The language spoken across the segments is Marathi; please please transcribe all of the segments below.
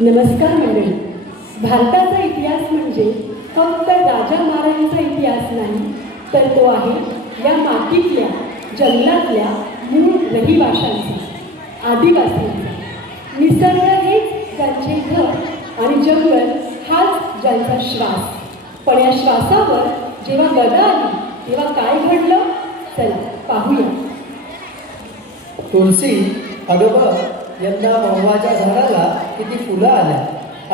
नमस्कार मंडळी. भारताचा इतिहास म्हणजे फक्त राजा महाराजांचा इतिहास नाही, तर तो आहे या मातीतल्या जंगलातल्या मूळ रहिवाशांचा, आदिवासींचा. निसर्ग हेच त्यांचे घर आणि जंगल हाच ज्यांचा श्वास. पण या श्वासावर जेव्हा गदा आली तेव्हा काय घडलं, चला पाहूया. तुलसी, अगं बघ, यंदा महुआच्या झाडाला किती फुलं आल्या.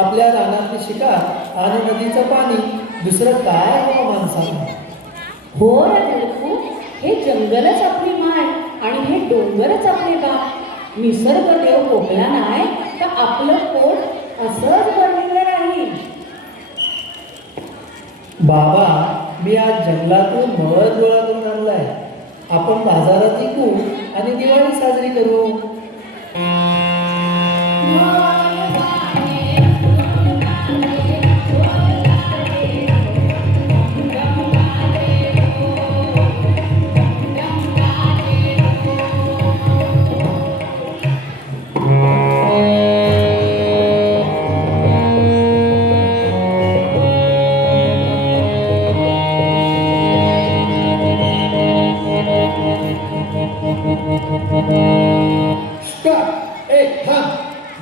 आपल्या रानातली शिकार आणि नदीचं पाणी, दुसरं काय हो माणसाला. हो रे, हे जंगलच आपली माय आणि हे डोंगरच आपले बाप. निसर्ग देव कोकला नाही तर आपलं पोट असंच बनलेलं राहील. बाबा, मी आज जंगलातून मध गोळा करून आणलाय. आपण बाजारात विकू आणि दिवाळी साजरी करू.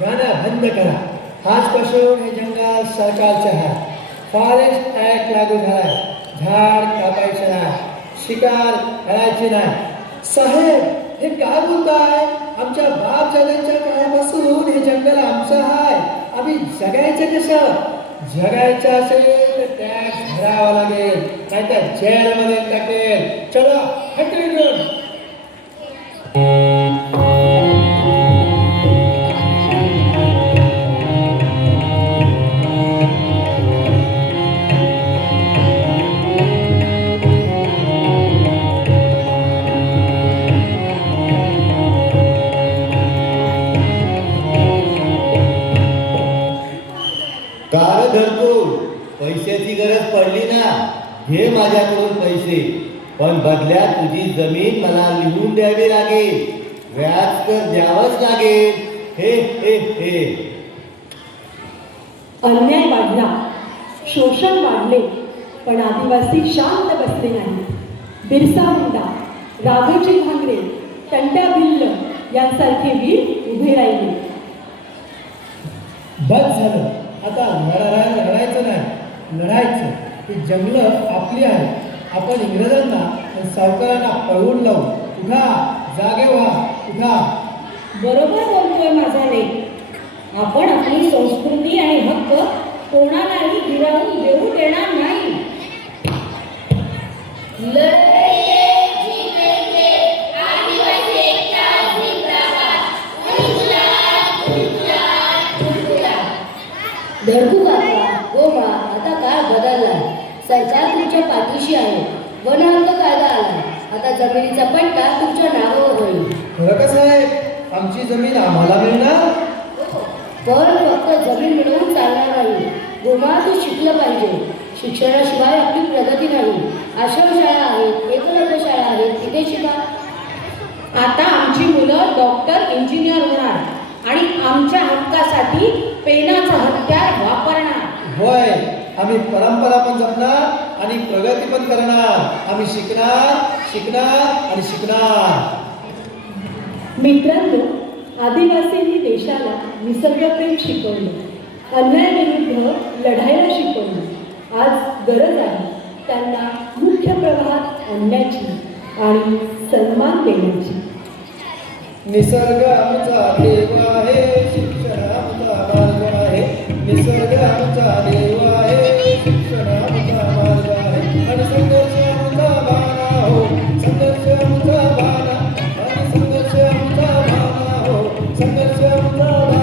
गाणं बंद करा. आजपासून हे जंगल सरकारचे आहे. फॉरेस्ट ऍक्ट लागू झालाय. झाड कापायचे नाही, शिकार करायची नाही. साहेब, हे काय बोलताय? आमच्या बाप दादांच्या काळापासून हे जंगल आमचं आहे. आम्ही जगायचं कसं? जगायचं असेल तर टॅक्स भरावा लागेल, नाहीतर जेलमध्ये टाकेल. चला हटके घेऊन. पैशाची गरज पडली ना, घे माझ्याकडून पैसे, पण बदल्यात तुझी जमीन मला लिहून द्यावी लागेल. व्याज तर द्यावंच लागेल. हे हे हे अन्याय वाढला, शोषण वाढले, पण आदिवासी शांत बसले नाही. बिरसा मुंडा, राघोजी भांगरे, टंट्या भिल्ल यांसारखे वीर उभे राहिले. बस झालं, आता लढायचं नाही, लढायचं. ही जंगलं आपली आहे. आपण इंग्रजांना आणि सावकारांना पळवून लावू. उठा, जागे व्हा, उठा. बरोबर बोलतोय माझा लेक. आपण आपली संस्कृती आणि हक्क कोणालाही हिरावून देऊ देणार नाही. धडकू काका, हो मा, आता काळ बदलला. सरकार तुमच्या पाठीशी आहे. वन हक्क कायदा आला. आता जमिनीचा पट्टा तुमच्या नावावर होईल. खरं कसं आहे? आमची जमीन आम्हाला मिळणार. पण फक्त जमीन मिळवून चालणार नाही. गोमा, तू शिकलं पाहिजे. शिक्षणाशिवाय आपली प्रगती नाही. आश्रमशाळा आहेत, एकलव्य शाळा आहेत, तिथे शिका. आता आमची मुलं डॉक्टर, इंजिनियर होणार आणि आमच्या हक्कासाठी पेनाचं हत्यार वापरणार. होय, आम्ही परंपरा पण जपणार आणि प्रगती पण करणार. आम्ही शिकणार, शिकणार आणि शिकणार. मित्रांनो, आदिवासींनी देशाला निसर्गप्रेम शिकवलं, अन्यायाविरुद्ध लढायला शिकवलं. आज गरज आहे त्यांना मुख्य प्रवाहात आणण्याची आणि सन्मान देण्याची. निसर्ग आमचा देव आहे, शिक्षण आमचा मार्ग आहे. निसर्ग आमचा देव आहे, शिक्षण आमचा मार्ग आहे. आणि संघर्ष आमचा बाणा हो, संघर्ष आमचा बाणा. आणि संघर्ष आमचा बाणा हो, संघर्ष आमचा बाणा.